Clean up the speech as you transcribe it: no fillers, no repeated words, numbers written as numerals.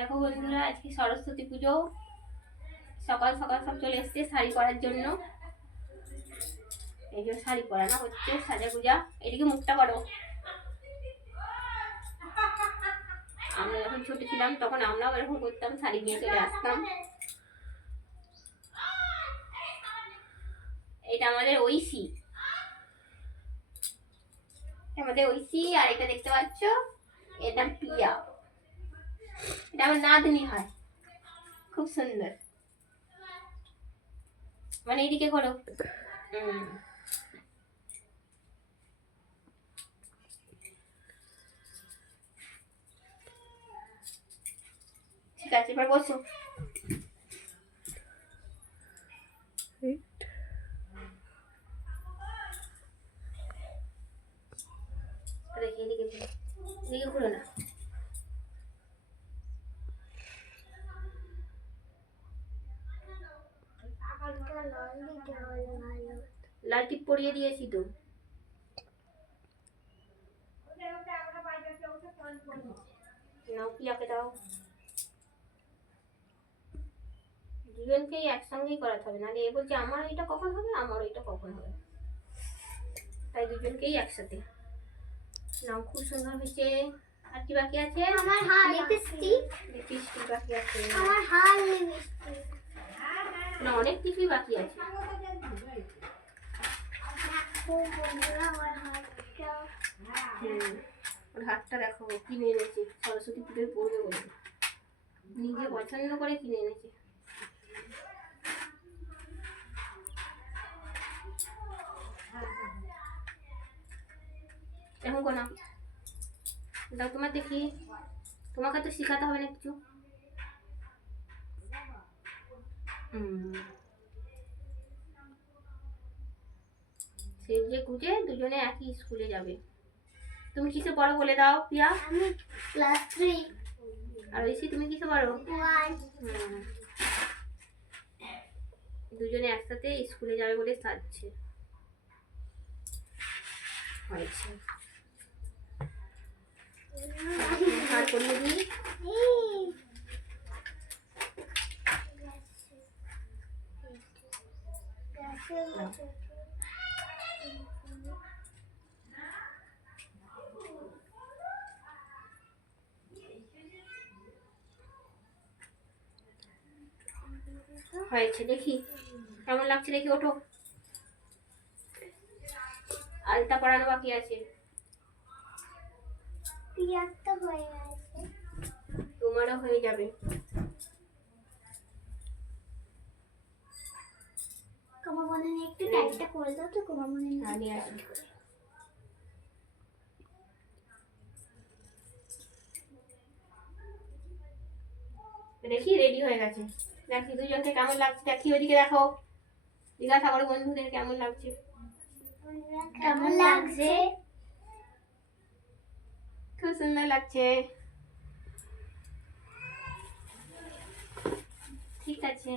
দেখো বন্ধুরা, আজকে সরস্বতী পুজো, সকাল সকাল সব চলে এসছে শাড়ি পরার জন্য। এই যে শাড়ি পরানো হচ্ছে, সাজা পূজা। এদিকে মুখটা করো। আমরা যখন ছোট ছিলাম তখন আমরাও এরকম করতাম, শাড়ি নিয়ে চলে আসতাম। এটা আমাদের ঐশী, আমাদের ঐশী। আর এটা দেখতে পাচ্ছ, এটা পিয়া, এটা আমার নাতনি হয়, খুব সুন্দর। মানে এদিকে করো। ঠিক আছে, এবার বসো। দেখি এদিকে ঘুরো না। লাল টিপ পরিয়ে দিয়েছি তো। নাও, পিয়াকে দাও। দুজনকেই একসঙ্গেই করাতে হবে, নাহলে এ বলছে আমার এটা কখন হবে, আমার এটা কখন হবে, তাই দুজনকেই একসাথে। নাও, খুব সুন্দর হয়েছে। আর কি বাকি আছে? আমার হাত লিপস্টিক। লিপস্টিক বাকি আছে। আমার হাত লিপস্টিক। না, অনেক কিছুই বাকি আছে। ওর হাতটা দেখো, কিনে এনেছে সরস্বতী পুজোর পড়বে বলে, নিজে পছন্দ করে কিনে এনেছে। এখন কোনা দাও তোমার, দেখি। তোমাকে তো শেখাতে হবে না কিছু। সেজে গুজে দুজনে একই স্কুলে যাবে। তুমি কিসে পড়ো বলে দাও পিয়া? আমি ক্লাস 3। আর ঐশী, তুমি কিসে পড়ো? 1। দুজনে একসাথে স্কুলে যাবে বলে সাজছে। হয়েছে। আর করিয়ে দিই। হয়েছে, দেখি কেমন লাগছে, দেখি। ওঠো, আলতা পরানো বাকি আছে। তোমারও হয়ে যাবে। তোমার মনে নেই, একটু টাইটটা করে দাও তো। তোমার মনে নেই, আমি আসি। দেখি রেডি হয়ে গেছে। দেখি দুজনকে কেমন লাগছে, দেখি ওইদিকে দেখো। জিজ্ঞাসা করো বন্ধুদের কেমন লাগছে। কেমন লাগছে? খুব সুন্দর লাগছে। ঠিক আছে।